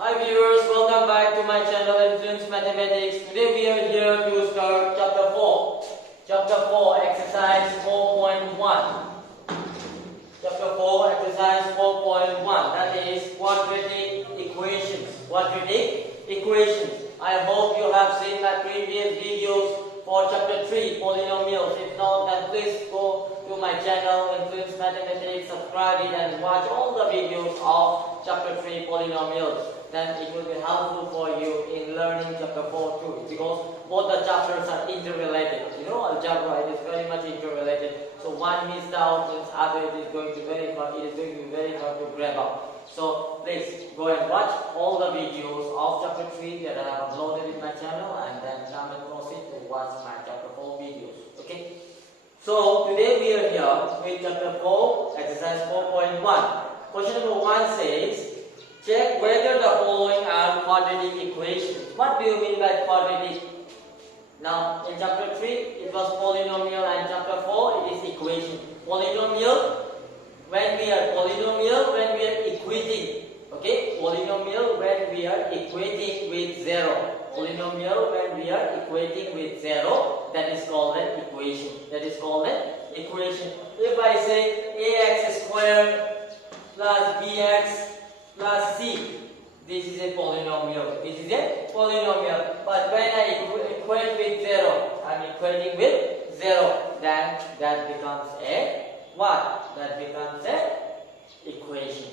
Hi viewers, welcome back to my channel Influence Mathematics. Today we are here to start chapter 4. Chapter 4, exercise 4.1. Chapter 4, exercise 4.1. That is quadratic equations. Quadratic equations. I hope you have seen my previous videos for chapter 3, polynomials. If not, then please go to my channel Influence Mathematics, subscribe it and watch all the videos of chapter 3, polynomials. Then it will be helpful for you in learning chapter 4 too, because both the chapters are interrelated. You know, algebra, it is very much interrelated. So one missed out means other it is going to be very hard to grab up. So please go and watch all the videos of chapter 3 that I have uploaded in my channel, and then come and proceed to watch my chapter 4 videos. Okay? So today we are here with chapter 4, exercise 4.1. Question number 1 says, check whether the following are quadratic equations. What do you mean by quadratic? Now, in chapter 3, it was polynomial, and chapter 4, it is equation. Polynomial, when we are equating. Okay? Polynomial, when we are equating with 0. Polynomial, when we are equating with 0, that is called an equation. That is called an equation. If I say ax squared plus bx plus c, this is a polynomial. This is a polynomial. But when I equate with 0, I am equating with 0, then that becomes a what? That becomes a equation.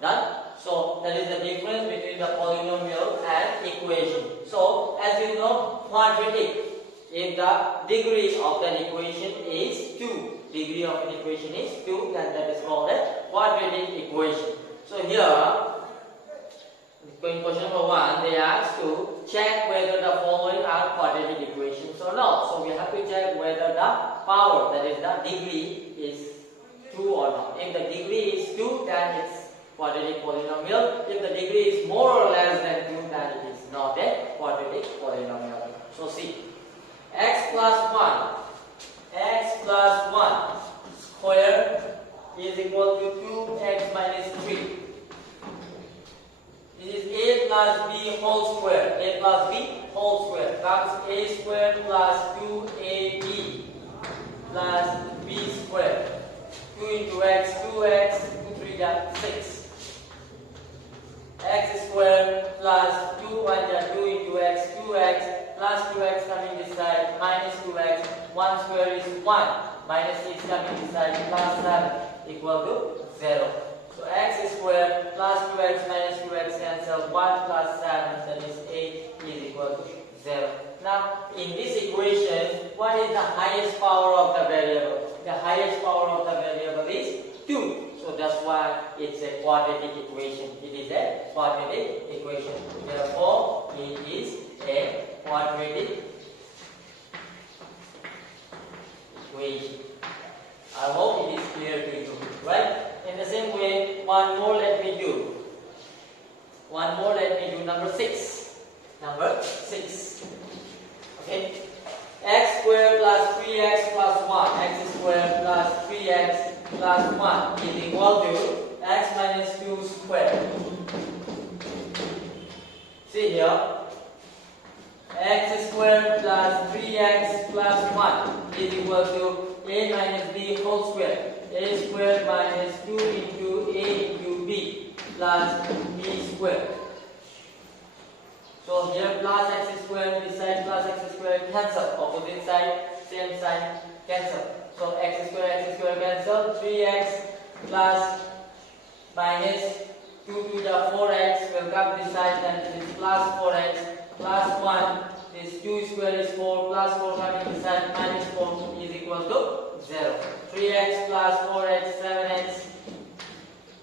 Done? So that is the difference between the polynomial and equation. So as you know, quadratic, if the degree of that equation is 2, degree of an equation is 2, then that is called a quadratic equation. So here, in question number 1, they ask to check whether the following are quadratic equations or not. So we have to check whether the power, that is the degree, is 2 or not. If the degree is 2, then it's quadratic polynomial. If the degree is more or less than 2, then it is not a quadratic polynomial. So see, x plus 1 square is equal to 2x minus 3. This is a plus b whole square. A plus b whole square comes a square plus 2ab plus b square. 2 into x, 2x, 2 3 6. X square plus 2 1 2 into x, 2x plus 2x coming this side minus 2x. 1 square is 1 minus 6 coming this side plus 7 equal to 0. So x square plus 2x minus 2x cancel, 1 plus 7, that is 8, is equal to 0. Now in this equation, what is the highest power of the variable? The highest power of the variable is 2. So that's why it's a quadratic equation. It is a quadratic equation. Therefore, it is a quadratic equation. I hope it is clear to you, right? In the same way, one more let me do. Number 6. Number 6. Okay. X squared plus 3x plus 1. X squared plus 3x plus 1 is equal to x minus 2 squared. See here. X squared plus 3x plus 1 is equal to a minus b whole square. A squared minus 2 into a into b plus b squared. So here plus x squared, this side plus x squared cancel. Opposite side, same sign, cancel. So x squared cancel. 3x plus minus 2 to the 4x will come this side, and it is plus 4x plus 1. This 2 square is 4 plus 4 coming this side minus 4 is equal to 0. 3x plus 4x, 7x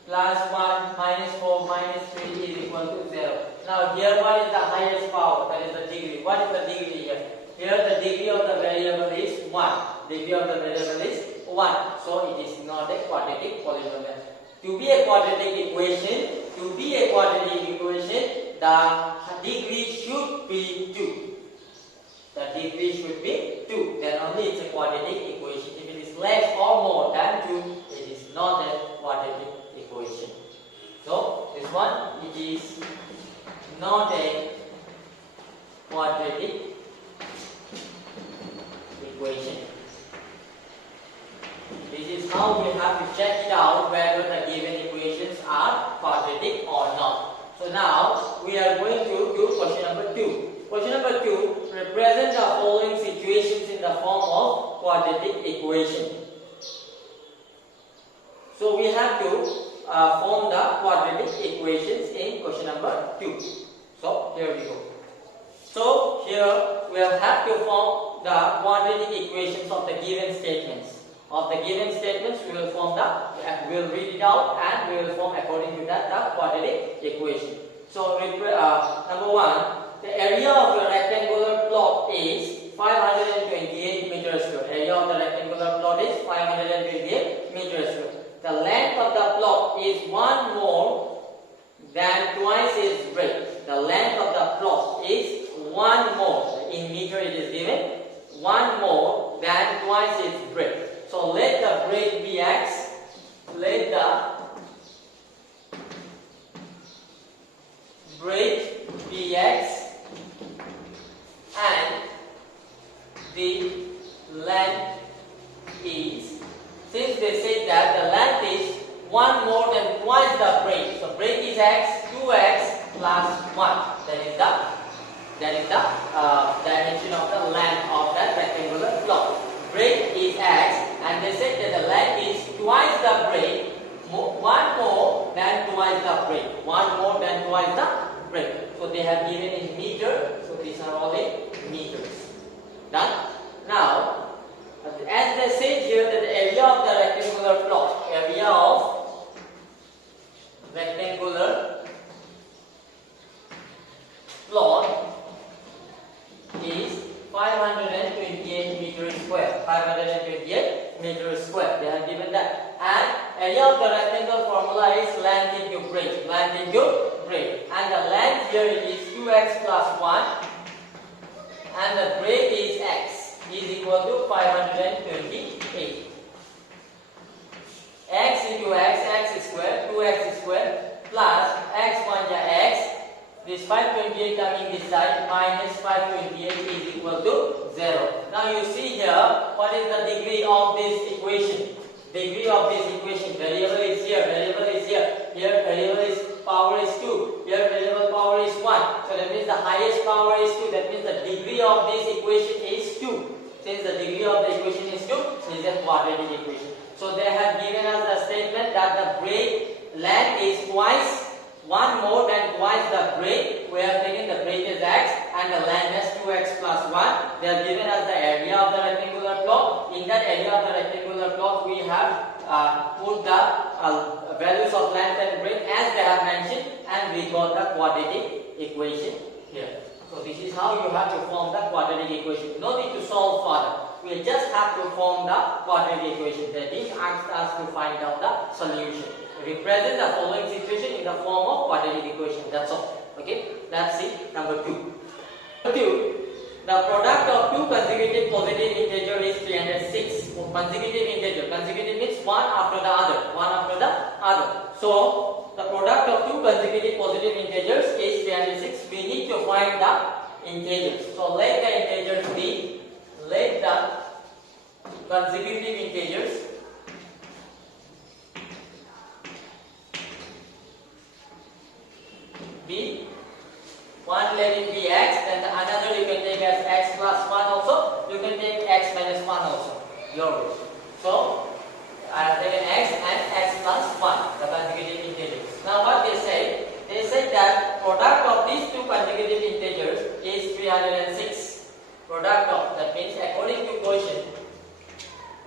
plus 1 minus 4 minus 3 is equal to 0. Now here what is the highest power? That is the degree. What is the degree here? Here the degree of the variable is 1. Degree of the variable is 1. So it is not a quadratic polynomial. To be a quadratic equation, the degree should be 2. The degree should be 2. Then only it's a quadratic equation. If it is less or more than 2, it is not a quadratic equation. So this one, it is not a quadratic equation. This is how we have to check it out whether the given equations are quadratic or not. So now we are going to do question number 2. Question number 2, represent the following situations in the form of quadratic equation. So we have to form the quadratic equations in question number 2. So here we go. So here we have to form the quadratic equations of the given statements. Of the given statements, we will form we will read it out and we will form according to that the quadratic equation. So number 1, the area of the rectangular plot is 528 meters square. Area of the rectangular plot is 528 meters square. The length of the plot is 1 more than twice its breadth. The length of the plot is 1 more. In meter it is given 1 more than twice its breadth. So let the breadth be x. Let the breadth be x. And the length is, since they say that the length is 1 more than twice the breadth, so breadth is x, 2x plus 1. That is the dimension of the length of that rectangular plot. Breadth is x, and they said that the length is twice the breadth, 1 more than twice the breadth, 1 more than twice the breadth. So they have given in meter, so these are all in meters. Done? Now, as they said here that the area of the rectangular plot, area of rectangular plot is 528 meters square. 528 meters square. They have given that. And area of the rectangle formula is length into breadth. Length into breadth. And the length here is 2x plus 1. And the breadth is x, is equal to 528. X into x square, 2x square, plus x1 ja x. This 528 coming this side, minus 528 is equal to 0. Now you see here, what is the degree of this equation? Degree of this equation, variable is here, variable is here. Here variable is power is 2, here variable power is 1. So that means the highest power is 2, that means the degree of this equation is 2. Since the degree of the equation is 2, this is a quadratic equation. So they have given us the statement that the length is twice, 1 more than twice the breadth. We have taken the breadth is x and the length is 2x plus 1. They have given us the area of the rectangular plot. In that area of the rectangular plot, we have put the values of length and breadth as they have mentioned, and we got the quadratic equation here. So this is how you have to form the quadratic equation. No need to solve further. We just have to form the quadratic equation. That is asked us to find out the solution. Represent the following situation in the form of quadratic equation. That's all. Okay. Let's see number 2. Number 2. The product of two consecutive positive integers is 306. Consecutive integer. Consecutive means one after the other. One after the other. So the product of two consecutive positive integers is 306. We need to find the integers. So let the integers be. Let the consecutive integers be. One let it be x, then the another you can take as x plus 1 also. You can take x minus 1 also. Your wish. So I have taken x and x plus 1, the consecutive integers. Now what they said that product of these two consecutive integers is 306. Product of, that means according to question,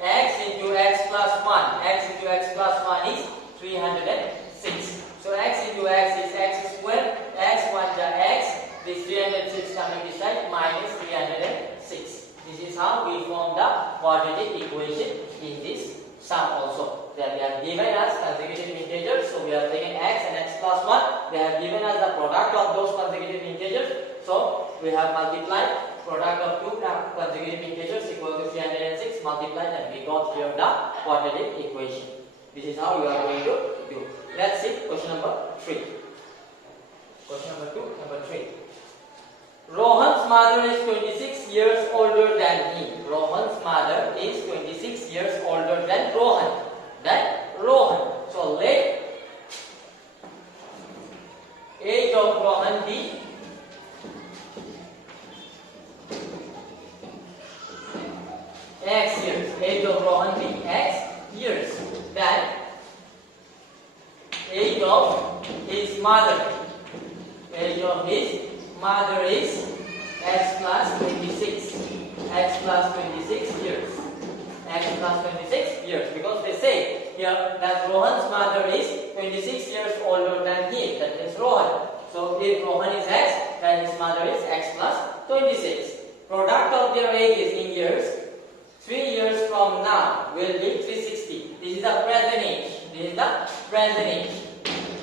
x into x plus 1, x into x plus 1 is 306. So x into x is x square, x1 ja x, this 306 coming this side minus 306. This is how we form the quadratic equation in this sum also. They have given us consecutive integers, so we have taken x and x plus 1. They have given us the product of those consecutive integers, so we have multiplied product of two consecutive integers equal to 306, multiplied, and we got here the quadratic equation. This is how we are going to do. Let's see question number 3. mother is 26 years older than him. Rohan's mother is 26 years older than Rohan. So let age of Rohan be X years. Age of Rohan be X years. Then age of his mother. Age of his mother is X plus 26. X plus 26 years. X plus 26 years. Because they say here that Rohan's mother is 26 years older than him. That is Rohan. So if Rohan is X, then his mother is X plus 26. Product of their ages in years. 3 years from now will be 360. This is the present age. This is the present age.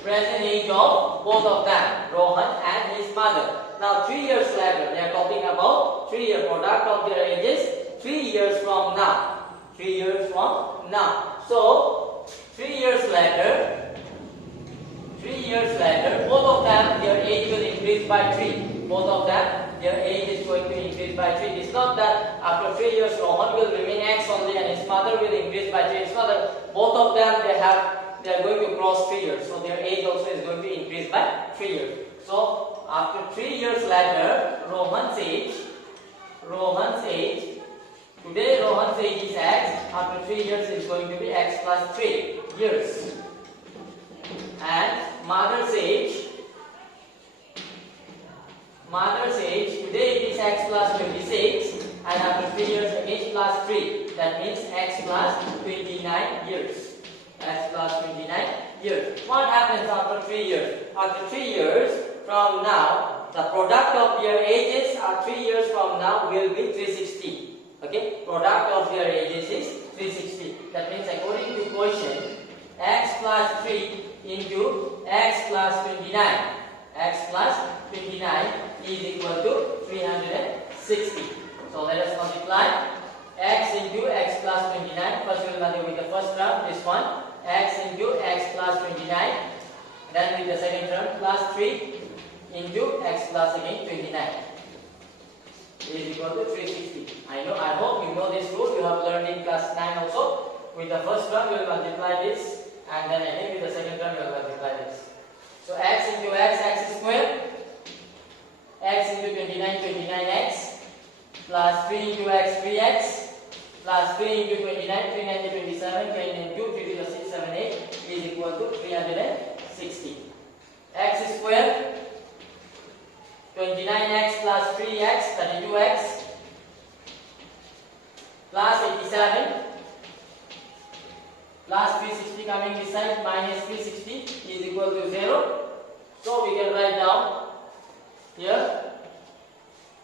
Present age of both of them, Rohan and his mother. Now 3 years later, they are talking about 3-year product of their ages 3 years from now. 3 years from now. So 3 years later, both of them, their age will increase by 3. Both of them, their age is going to increase by 3. It's not that after 3 years Rohan will remain X only and his mother will increase by 3. It's not that both of them they are going to cross 3 years. So their age also is going to increase by 3 years. So after 3 years later, Rohan's age, today Rohan's age is X. After 3 years it is going to be X plus 3 years. And mother's age, today it is X plus 26, and after 3 years H plus 3, that means X plus 29 years. X plus 29 years. What happens after 3 years? After 3 years from now, the product of their ages 3 years from now will be 360. Okay? Product of their ages is 360. That means according to question, X plus 3 into X plus 29. X plus 29 is equal to 360. So let us multiply X into X plus 29. First we will multiply with the first term, this one. X into X plus 29. Then with the second term, plus 3 into X plus again 29 is equal to 360. I hope you know this rule. You have learned in class 9 also. With the first term, we will multiply this, and then again with the second term, we will multiply this. So X into X, X square. X into 29, 29X. Plus 3 into X, 3X. Plus 3 into 29, 3 into 27, 20 into 2, 3 to the 6, 7, 8 is equal to 360. X square. 29x plus 3x, 32x. Plus 87. Plus 360 coming this side, minus 360 is equal to 0. So we can write down here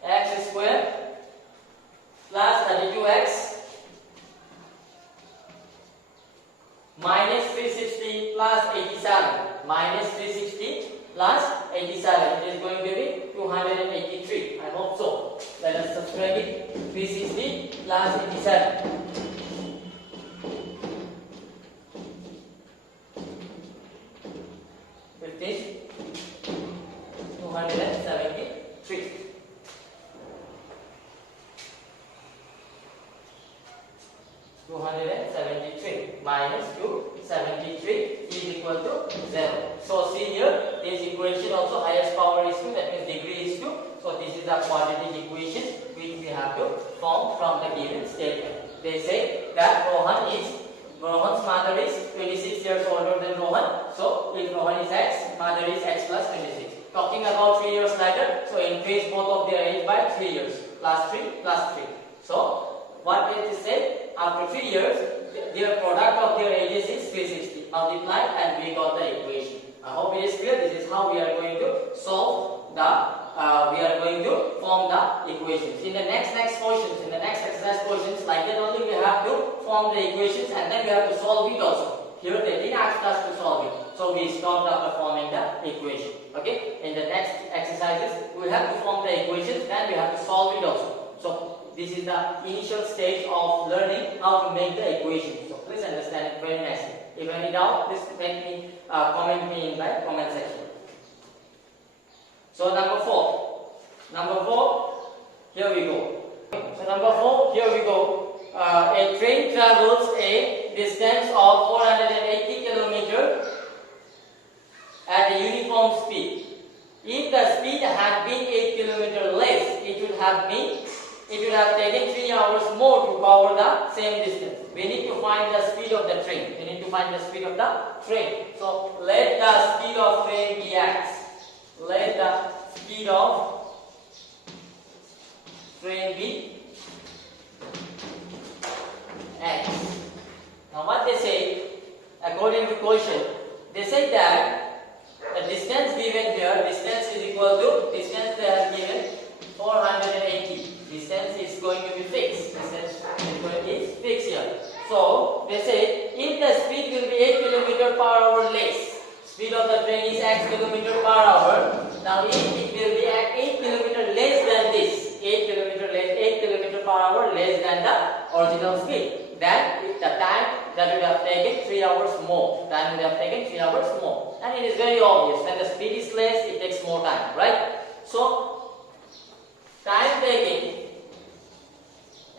x square plus 32x minus 360 plus 87. Minus 360 plus 87. It is going to be 283. I hope so. Let us subtract it. 360 plus 87. 273. 273 minus 273 is equal to 0. So see here, this equation also highest power is 2, that means degree is 2. So this is the quadratic equation which we have to form from the given statement. They say that Rohan's mother is 26 years older than Rohan. So if Rohan is X, mother is X plus 26. Talking about 3 years later, so increase both of their age by 3 years. Plus 3 plus 3. So what did they say? After 3 years, their product of their ages is 360. Multiply and we got the equation. I hope it is clear. This is how we are going to solve the we are going to form the equations. In the next portions, in the next exercise portions, like that only we have to form the equations and then we have to solve it also. Here they didn't ask us to solve it. So we stopped after forming the equation. Okay? In the next exercises, we have to form the equations, then we have to solve it also. So this is the initial stage of learning how to make the equation. So please understand it very nicely. If any doubt, please comment me in the comment section. So number 4, Here we go. So number 4, here we go. A train travels a distance of 480 km at a uniform speed. If the speed had been 8 km less, it would have taken 3 hours more to cover the same distance. We need to find the speed of the train. So let the speed of train be x. Let the speed of train be x. Now what they say, according to question, they say that the distance given here, distance is equal to, distance they have given 480. Distance is going to be fixed. Distance is fixed here. So they say if the speed will be 8 km per hour less, speed of the train is x km per hour. Now if it will be at 8 km less than this, 8 km per hour less than the original speed, then the time that would have taken 3 hours more. And it is very obvious, when the speed is less, it takes more time, right? So time taken,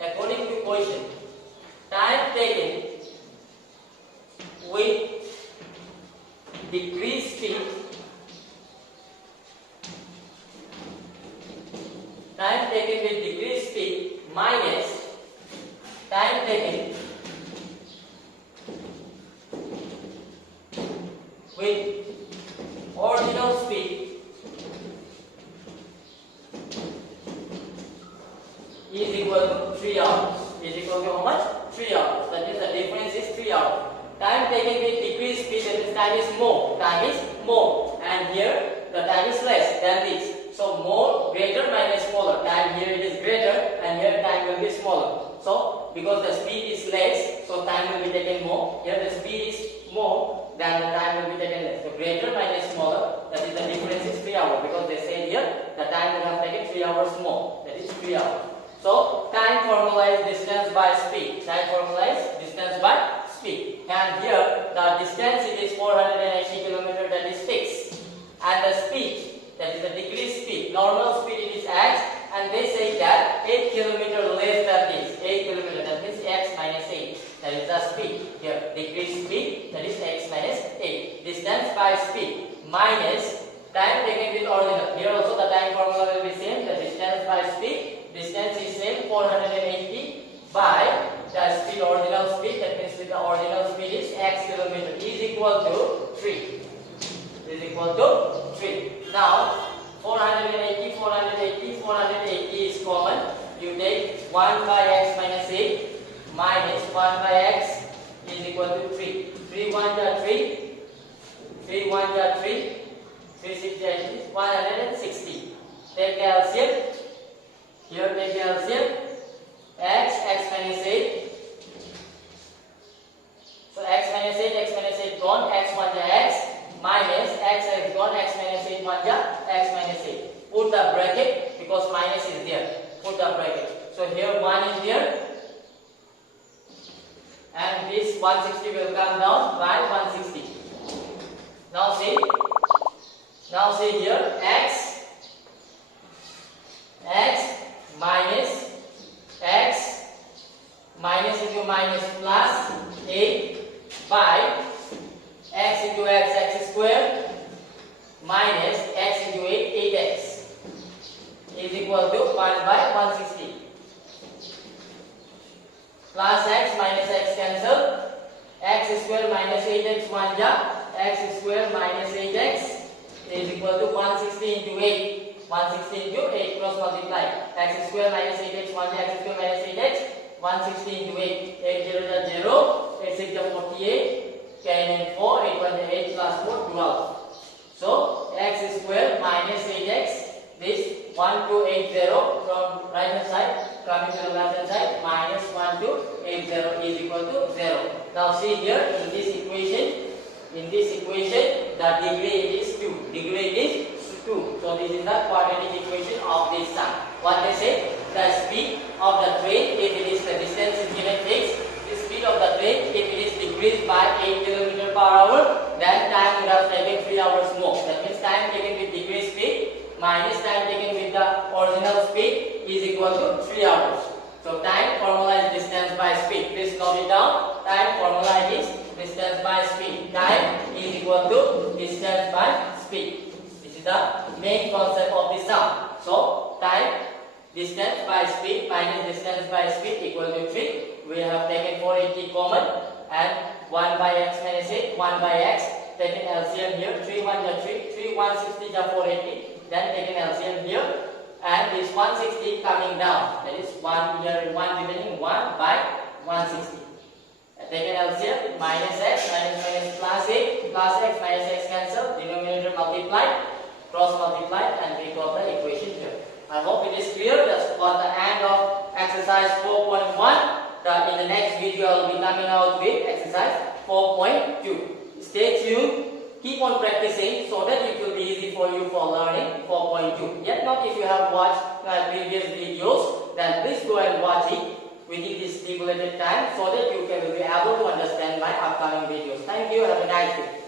according to question, time taken with decreased speed, minus time taken with original speed is equal to 3 hours. Is equal to how much? 3 hours. That means the difference is 3 hours. Time taken with decreased speed, that means time is more. And here the time is less than this. So more, greater minus smaller. Time here it is greater and here time will be smaller. So because the speed is less, so time will be taken more. Here the speed is more, then the time will be taken less. So greater minus smaller, that is the difference is 3 hours. Because they say here the time will have taken 3 hours more. That is 3 hours. So time formula is distance by speed. And here the distance it is 480 km, that is fixed. And the speed, that is the degree speed, normal speed it is x, and they say that 8 km less than this. 8 km, that means x minus 8. That is the speed. Here degree speed, that is x minus 8. Distance by speed minus time taken with original. Here also the time formula will be same. The distance by speed. Distance is same, 480 by the speed, original speed, that means with the original speed is x km, is equal to 3. Now 480 is common. You take 1 by x minus 8 minus 1 by x is equal to 3. 3 1 are 3. 3 1 are 3. 3 6 is 160. Take LCM. Here take LCM. X minus 8. So x minus 8 gone, x 1 x, minus x gone, x minus 8 1 x minus 8. Put the bracket because minus is there. Put the bracket. So here 1 is here. And this 160 will come down by 160. Now see here x minus into minus plus 8 by x into x square minus x into 8 8x is equal to 1 by 160. Plus x minus x cancel. X square minus 8x 1 x square minus 8x is equal to 160 into 8. 160 into 8 cross multiply. X square minus 8x 1 x square minus 8x. 160 into 8. 8 0 is 0. 8 6 is 48. 10 and 4. 8 1 is 8 plus 4 12. So x square minus 8x. This 1 to 80 from right hand side coming to the left hand side minus 1 to 80 is equal to 0. Now see here in this equation the degree is 2. So this is the quadratic equation of this sum. What they say, the speed of the train, if it is the distance is given fixed, the speed of the train, if it is decreased by 8 km per hour, then time would have taken 3 hours more. That means time taken with decreased speed minus time taken with the original speed is equal to 3 hours. So time formula is distance by speed. Please note it down. Time formula is distance by speed. Time is equal to distance by speed. This is the main concept of this sum. So time distance by speed minus distance by speed equal to 3. We have taken 480 common and 1 by x minus 8, 1 by x. Taken LCM here, 3 1 is 3, 3 160 is 480. Then taken LCM here. And this 160 coming down, that is 1 here, 1 remaining 1 by 160. Taken LCM, minus x, minus plus 8, plus x, minus x cancel, denominator multiplied, cross multiplied, and we got the equation here. I hope it is clear. That's what the end of exercise 4.1. In the next video, I will be coming out with exercise 4.2. Stay tuned. Keep on practicing so that it will be easy for you for learning 4.2. Yet not if you have watched my previous videos, then please go and watch it within this stipulated time so that you can be able to understand my upcoming videos. Thank you. Have a nice day.